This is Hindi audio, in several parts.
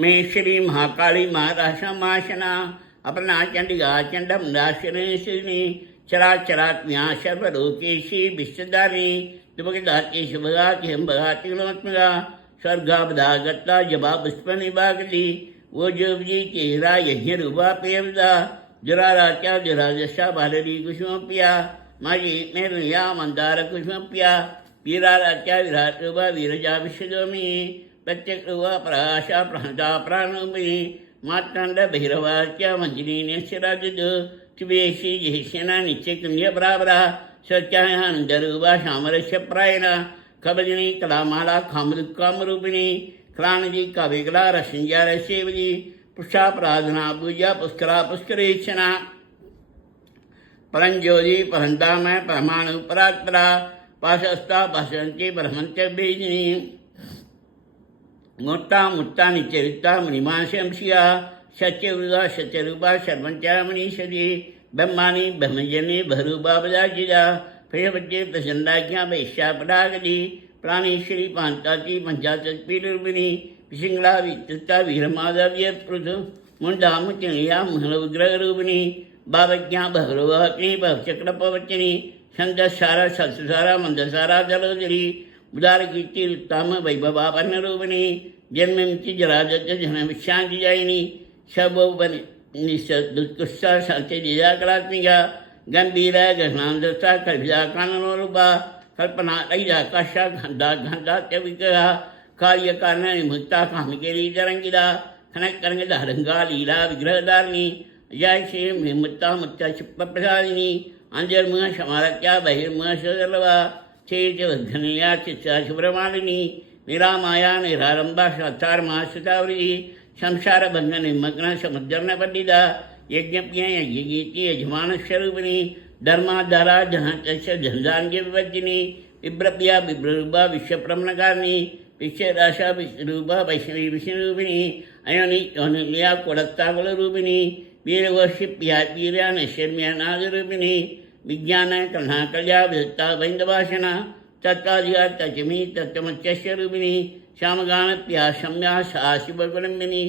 में श्री महाकाली महाराशमाशना अपना चंडिका चंडम दाशिनी चराचरात्म्या सर्वलोकेशी विश्वदानी तुमदाती शुभगाति हम भगाति गुणत्मगा स्वर्गाबधा गत्ता जबा पुष्प निभागली वो जो जी चेहरा यज्ञ रूपा पेवदा जुराराच्या जुराजशा भालरी कुसुमप्रिया माझी मेरया मंदार कुसुमप्रिया वीराराच्या विराट रूपा वीरजा विश्वदोमी प्रत्येक रूपा प्रकाशा प्रणता प्राणोमी मार्तांड भैरवाच्या मंजिरी निश्चराजद तुवेशी जहिष्यना नित्य कुंज बराबरा सत्यानंदरूपा शामरस्य प्रायणा कबलिनी कलामाला कामरूपिणी क्राणजी काव्यकला रसंजा रसेवजी पुष्पा प्रार्थना पूजा पुष्करा पुष्करेक्षणा परंज्योति परंतामय परमाणु परात्परा पाशस्ता पाशंती ब्रह्मंत्य बीजनी मुत्ता मुत्ता नित्यरिता मणिमाशंशिया सत्यवृदा सत्यरूपा सर्वंत्या मनीषदी ब्रह्मानी ब्रह्मजनी भरूपा बदाजिदा प्रियवज्जे प्रसन्नाख्या वैश्या परागदी प्राणेश्वरी पांताती पंचाचत्पीरूपिणी विशिंगला वित्ता वीरमाधव्य पृथु मुंडा मुचिया महलविग्रहरूपिणी बावज्ञा भगवती भवचक्रपवचिनी छंदसारा सत्सारा मंदसारा जलोदरी उदारकीर्ति उत्तम वैभवापन्नरूपिणी जन्ममिति जराजत जन विश्रांतिजायिनी सबोपन दुष्कुत्सा शांतिजा कलात्मिका गंभीरा गहनांदसा कल्पिता काननोरूपा कल्पना ऐराकाशा घंटा घंटात्यविकहा कार्य कारण निमुक्ता कामिकेरी तरंगिदा खनक करंगदा रंगा लीला विग्रहधारिणी जय श्री निमुक्ता मुक्ता चिप्प प्रसादिनी अंजर्मुह समारत्या बहिर्मुह सदलवा चेत वधनिया चित्ता सुब्रमालिनी निरामाया निरारंभा साचार महासतावरी संसार बंध निमग्न समुद्रन पंडिता यज्ञप्य यज्ञगीति यजमान स्वरूपिणी धर्माधारा जहांच झंझांग विभजिनी विभ्रप्या विभ्रूपा विश्वप्रमणकारिणी विश्वराशा विष्णुरूपा वैष्णवी विष्णुरूपिणी अयोनि योनिल्या कोडत्ताकुलरूपिणी वीरवर्षिप्या वीर्या नैशर्म्या नागरूपिणी विज्ञान कल्हाकल्या विदत्ता वैन्दभाषणा तत्ताधिया तचमी तत्तमत्यस्वरूपिणी श्यामगानप्या सम्या सा शिवकुलम्बिनी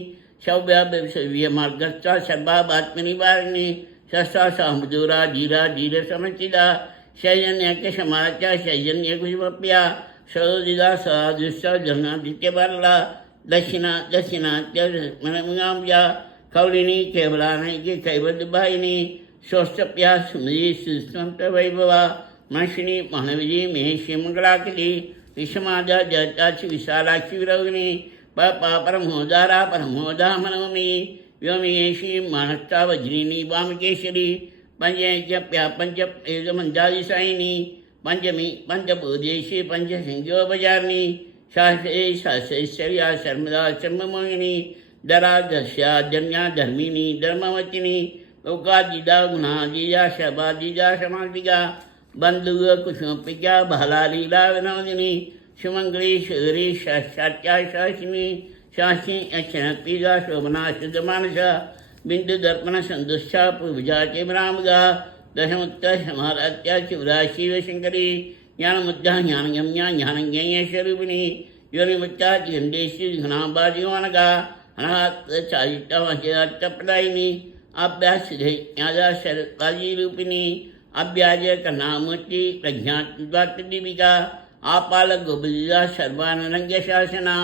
शौव्याव्यमार्गस्था सर्वात्मनि वारिणी शस्ता सामधुरा धीरा धीर समचिदा शैजन्यक्य समाच्या शैजन्य कुशमप्या सरोदिदा सदृष्टा जनादित्यबाला दक्षिणा दक्षिणात्य मनमगाम्या कौलिनी केवलानैके कैवद्भायिनी स्वस्तप्या सुमदी सुस्वंत वैभवा मनुष्यनी मानविजी महेशी मंगलाकिली विषमादा जटाची विशालाक्षी विरवगिनी पापा परमोदारा परमोदा मनोमी व्योमेशी मानस्ता वज्रिनी वामकेश्वरी पंचप्या पंच मंजादिशायिनी पंचमी पंचभूदेशी पंचसिंहोपचारिणी शास्त्रे शास्त्रैश्वर्या शर्मदा शर्ममोहिनी दरा दस्या जन्या धर्मिणी धर्मवचिनी लोकादिदा गुणादिजा शबादिजा समाधिका बंधुग कुसुमपिका भाला लीला विनोदिनी सुमंगली शरी शास्त्या शासिनी शासी अक्षणपिगा शोभना शुद्धमानसा बिंदु दर्पण संदुष्टा पूजाचे ब्राह्मगा दशमुत्तर समारात्या शिवरा शिवशंकरी ज्ञानमुद्दा ज्ञानगम्या ज्ञानज्ञेय स्वरूपिणी योनिमुत्ता चंडेशी घनाबाजीवानगा अनाथ चारितप्रदायिनी अभ्यास ज्ञादा शरत्काजी रूपिणी अभ्याज कर्णामूर्ति प्रज्ञात्मदीपिका आपाल गोबलिदा सर्वानरंग शासना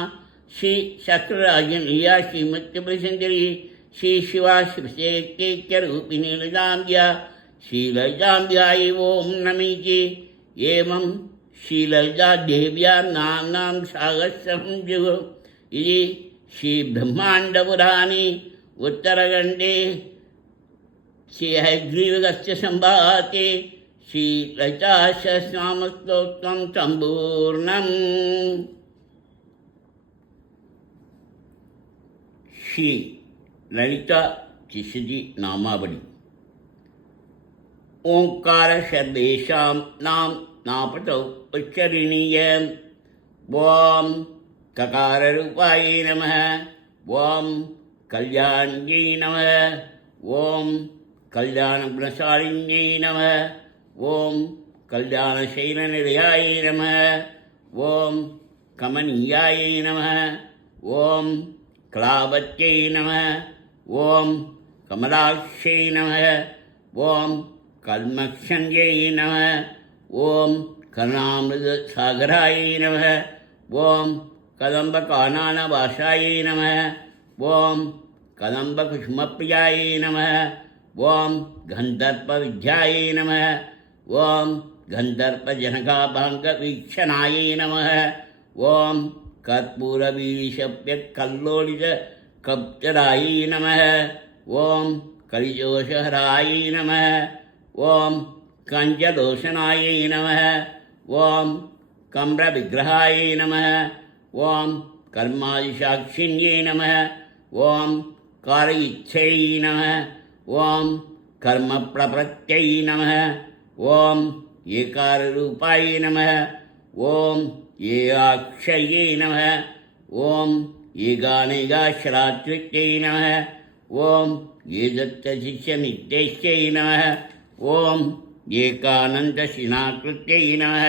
श्री शक्रराजनिया श्रीमत्यपुरसुंदरी श्री शिवा शिवशेक्य रूपिणी ललिताम्ब्या श्री ललिताम्ब्याय ओम नमीति एवं श्री ललिता देव्या नाम सागस्रं जुः इति श्री ब्रह्मांडपुराणे उत्तरखंडे श्री हयग्रीवगस्य संवाते श्री ललिता सहस्रनामस्तोत्रं संपूर्णम्। श्री ललिता तिसरी नामावली। ओंकार सर्वेषां नाम नापतौ उच्चरणीय। ओम ककाररूपाय नमः। ओम कल्याण्यै नमः। ओम कल्याणगुणशालिन्यै नमः। ओम कल्याणशैलनिलयाय नमः। ओम कमनीयाय नमः। ओम क्लावत्यै नमः ॐ कमलाक्षै नमः ॐ कल्मक्षण्यै नमः ॐ कर्णामृतसागराय नमः ॐ कदम्बकाननवासाय नमः ॐ कदम्बकुसुमप्रियाय नमः ॐ गन्धर्पविद्याय नमः ॐ गन्धर्पजनकाभाङ्गवीक्षणाय नमः ॐ कर्पूरवीशप्यकल्लोलितकप्तराय नमः ॐ कलिजोषहराय नमः ॐ कञ्जलोचनाय नमः ॐ कम्रविग्रहाय नमः ॐ कर्मादिसाक्षिण्यै नमः ॐ कारयिच्छै नमः ॐ कर्मप्रपत्यै नमः ॐ एकाररूपाय नमः ॐ एकाक्षयै नमः ॐ एकानेकाक्षरात्रित्यै नमः ॐ एदत्तशिष्यनित्यैश्चै नमः ॐ एकानन्दशिनाकृत्यै नमः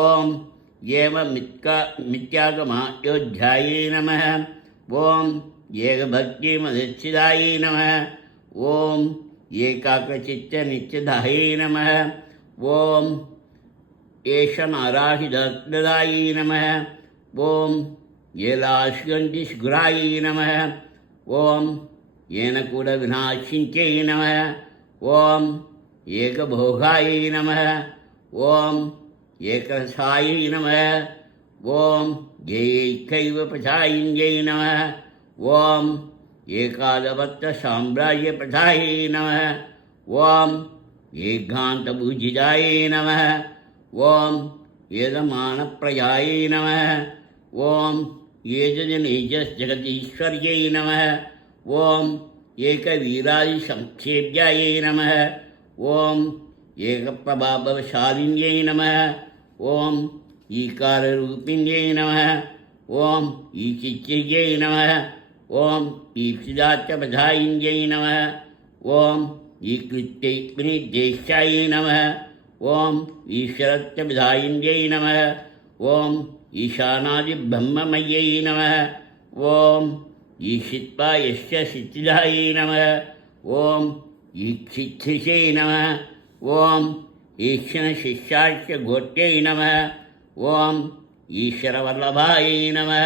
ॐ मिथ्यागमायोध्यायै नमः ॐ एकभक्तिमधिष्ठितायै नमः ॐ एकाग्रचित्तनित्यधायै नमः ॐ एषनाराहिदग्धदायै नमः ॐ येलाश्गन्धिशुघ्रायै नमः ॐ येनकूटविनाशिन्त्यै नमः ॐ एकभोगायै नमः ॐ एकरसायै नमः ॐ जयैकैव प्रजायिन्यै नमः ॐ एकादवत्तसाम्राज्यप्रजायै नमः ॐ एकान्तभुजिदायै नमः ॐ एदमानप्रजायै नमः ॐ एजजनेजगदीश्वर्यै नमः ॐ एकवीरादिसंक्षेप्यायै नमः ॐ एकप्रभावशालिन्यै नमः ॐ ईकाररूपिण्यै नमः ॐ ईचिच्यै नमः ॐ ईप्सिदात्यपधायिन्यै नमः ॐ ईकृत्यै विनिर्देशायै नमः ॐ ईश्वरत्यपधायिन्यै नमः ॐ ईशानादिब्रह्ममय्यै नमः ॐ ईशित्वा यस्य सिद्धिदायै नमः ॐ ईक्षिच्छिषै नमः ॐ ईक्षणशिष्यास्य गोट्यै नमः ॐ ईश्वरवल्लभाय नमः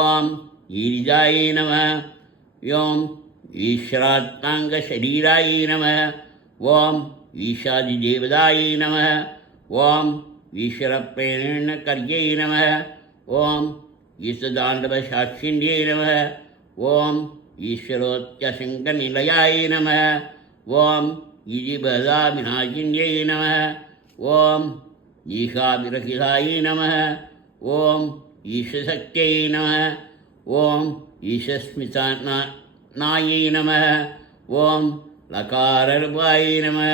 ॐ ईरिजाय नमः ॐ ईश्वरात्माङ्गशरीराय नमः ॐ ईशादिदेवताय नमः ॐ ईश्वरप्रेरणकर्यै नमः ॐ ईशदाण्डवसाक्षिण्यै नमः ॐ ईश्वरोत्यशङ्कनिलयाय नमः ॐ ईजिबदाविनाशिन्यै नमः ॐ ईशाविरहिताय नमः ॐ ईशशक्त्यै नमः ॐ ईशस्मितानायै नमः ॐ लकाररूपाय नमः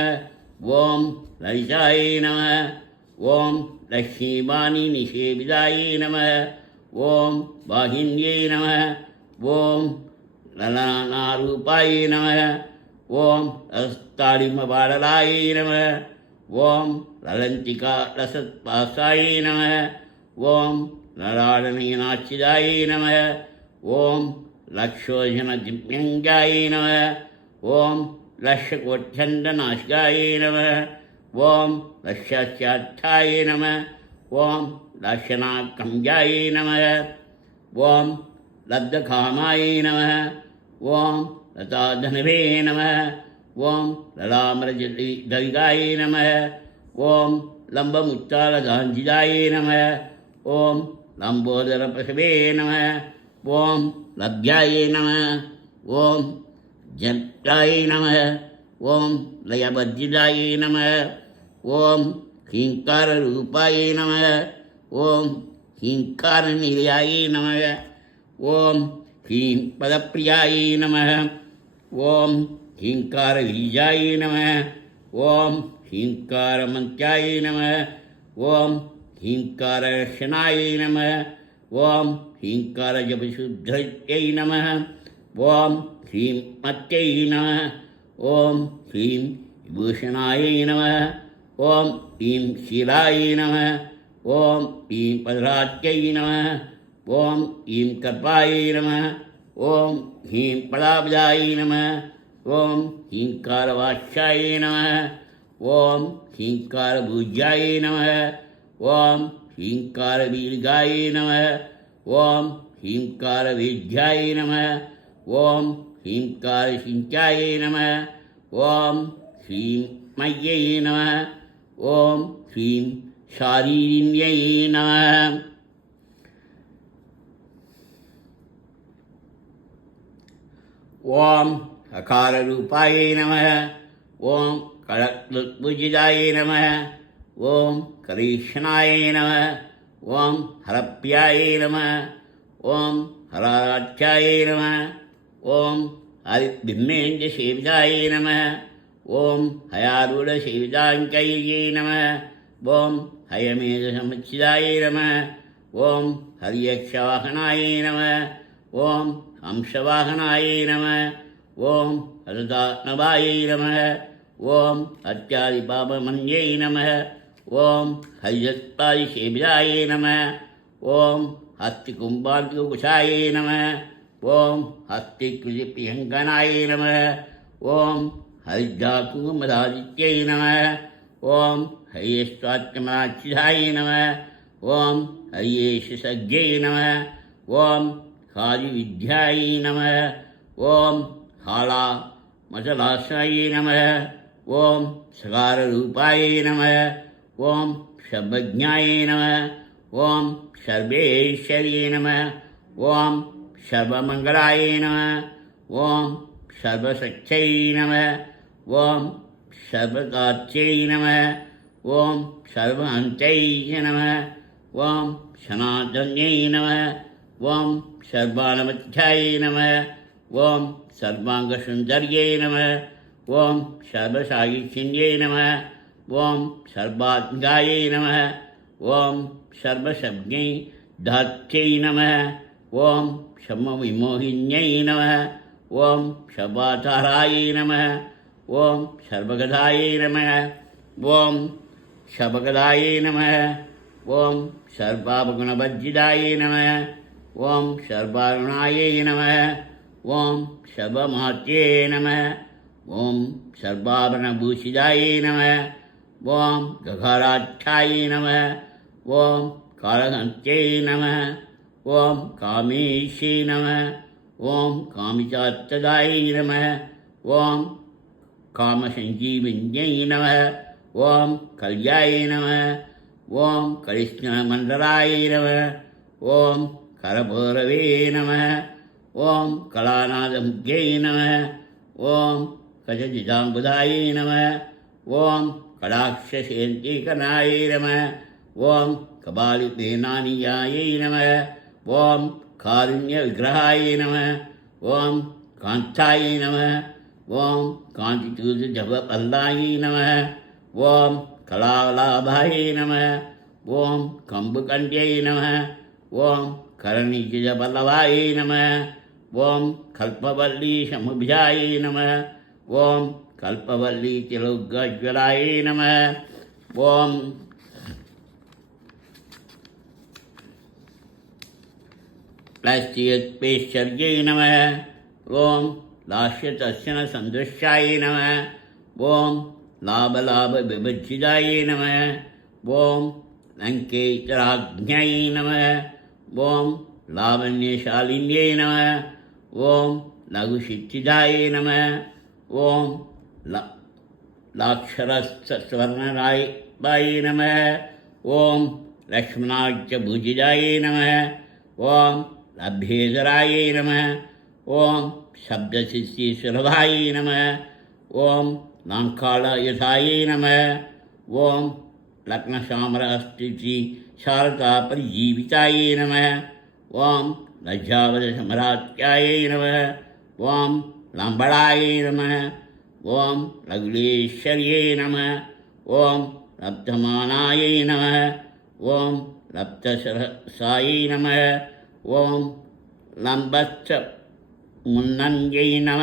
ॐ ललिताय नमः ॐ लक्ष्मीवाणीनिषेविताय नमः ॐ वाहिन्यै नमः ॐ ललनारूपाय नमः ॐ लस्तालिमबाललाय नमः ॐ ललन्तिकालसत्पासाय नमः ॐ ललाडनयनाच्छिदाय नमः ॐ लक्षोजनदिव्यङ्गाय नमः ॐ लक्षकोट्ठण्डनाशिकाय नमः ॐ लक्ष्याख्याय नमः ॐ लक्षणाकम्याय नमः ॐ लब्धकामाय नमः ॐ लताधनवे नमः ॐ ललामरजलिगाय नमः ॐ लम्बमुत्तालगान्धिदाय नमः ॐ लम्बोदरपशवे नमः ॐ लभ्याय नमः ॐ जन्त्राय नमः ॐ लयबद्धिदाय नमः ॐ ह्रीङ्काररूपाय नमः ॐ ह्रीङ्कारनिलयाय नमः ॐ ह्रीं पदप्रियाय नमः ॐ ह्रीङ्कारबीजाय नमः ॐ ह्रीङ्कारमन्त्याय नमः ॐ ह्रीङ्काररक्षणाय नमः ॐ ह्रीङ्कारजपशुद्धत्यै नमः ॐ ह्रीं मत्यै नमः ॐ ह्रीं विभूषणाय नमः ॐ ह्रीं शीलाय नमः ॐ ह्रीं पदरात्यै नमः ஓம் ஈம் கர்ப்பாயை நம. ஓம் ஹீம் பலாபதாயை நம. ஓம் ஹீங்காரவாட்சாயை நம. ஓம் ஹீங்காரபூஜ்யாயை நம. ஓம் ஹீங்காரவீர்காயை நம. ஓம் ஹீங்காரவேத்யாயை நம. ஓம் ஹீங்காரசிஞ்சாயை நம. ஓம் ஸ்ரீம் மையை நம. ஓம் ஸ்ரீம் சாரீரிண்யை நம. ஓம் அகாரரூபாயை நம. ஓம் கடக்லுத்புஜிதாயை நம. ஓம் கரீஷனாயை நம. ஓம் ஹரப்யாயை நம. ஓம் ஹராராட்சாயை நம. ஓம் ஹரிபிம்மேஞ்சசேவிதாயை நம. ஓம் ஹயாரூடசேவிதாங்கையை நம. ஓம் ஹயமேதசமுச்சிதாயை நம. ஓம் ஹரியக்ஷவாகனாயை நம. ஓம் ஹம்சவாகனாயை நம. ஓம் ஹரதாத்மவாயை நம. ஓம் அத்யாதிபாபமன்யை நம. ஓம் ஹரிஜத்பாதிசேவிதாயை நம. ஓம் ஹஸ்திகும்பாந்திகுஷாயை நம. ஓம் ஹஸ்திகிருதிப்பியங்கனாயை நம. ஓம் ஹரித்தாக்குமதாதித்யை நம. ஓம் ஹரியஸ்வாத்மனாச்சிதாயை நம. ஓம் ஹரியேஷசக்யை நம. ஓம் காரிவித்யாயை நம. ஓம் ஹாலா மசலாசாயை நம. ஓம் சகாரரூபாயை நம. ஓம் சர்வஜ்ஞாயை நம. ஓம் சர்வேஸ்வரியை நம. ஓம் சர்வமங்களாயை நம. ஓம் சர்வசக்தியை நம. ஓம் சர்வகாட்சியை நம. ஓம் சர்வஹந்தை நம. ஓம் சனாதன்யை நம. ஓம் சர்வானமத்யாயை நம. ஓம் சர்வாங்கசுந்தர்யை நம. ஓம் சர்வசாயிச்சின்யை நம. ஓம் சர்வாத்காயை நம. ஓம் சர்வசப்ஞை தாத்யை நம. ஓம் சம்மவிமோகின்யை நம. ஓம் சர்வாதாராயை நம. ஓம் சர்வகதாயை நம. ஓம் சபகதாயை நம. ஓம் சர்வாபகுணபஜ்ஜிதாயை நம. ஓம் சர்வாருணாயை நம. ஓம் சர்வமாத்யே நம. ஓம் சர்வாபரணபூஷிதாயை நம. ஓம் ககாராட்சாயை நம. ஓம் காலகந்த்யை நம. ஓம் காமேஷை நம. ஓம் காமிதார்த்ததாயை நம. ஓம் காமசஞ்சீவின்யை நம. ஓம் கல்யாயை நம. ஓம் கரிஷ்ணமண்டலாயை நம. ஓம் கரபோரவே நம. ஓம் கலாநாதமுக்யை நம. ஓம் கஜஜிதாம்புதாயை நம. ஓம் கடாட்சசேந்திகனாயை நம. ஓம் கபாலிபேனானியாயை நம. ஓம் காருண்ய விக்கிரகாயை நம. ஓம் காந்தாயை நம. ஓம் காந்திதூத ஜபபல்லாயை நம. ஓம் கலாலாபாயை நம. ஓம் கம்புகண்ட்யை நம. ஓம் கரணிஜபல்லவாயை நம. ஓம் கல்பவல்லி சமுபியாயை நம. ஓம் கல்பவல்லி திலோகஜ்வலாயை நம. ஓம் லாஸ்தியத்பேஸ்வர்யை நம. ஓம் லாஸ்யதர்சன சந்துஷ்டாயை நம. ஓம் லாபலாப விபஜ்ஜிதாயை நம. ஓம் லங்கேதராஜ்ஞாயை நம. ஓம் லாவண்யசாலின்யை நம. ஓம் லகுசித்திதாயை நம. ஓம் லாக்ஷரஸ்வர்ணராய் நம. ஓம் லக்ஷ்மணாட்சபூஜிதாயை நம. ஓம் லப்யேதராயை நம. ஓம் சப்தசித்திசுலபாயை நம. ஓம் லாங்காளயசாயை நம. ஓம் லக்னசாமரஸ்திதி சாரதா பரிஜீவிதாயை நம. ஓம் லஜ்ஜாவதசமராத்யாயை நம. ஓம் லம்பளாயை நம. ஓம் லகுலேஸ்வரியை நம. ஓம் லப்தமானாயை நம. ஓம் லப்தசரசாயை நம. ஓம் லம்பச்ச முன்னஞ்சை நம.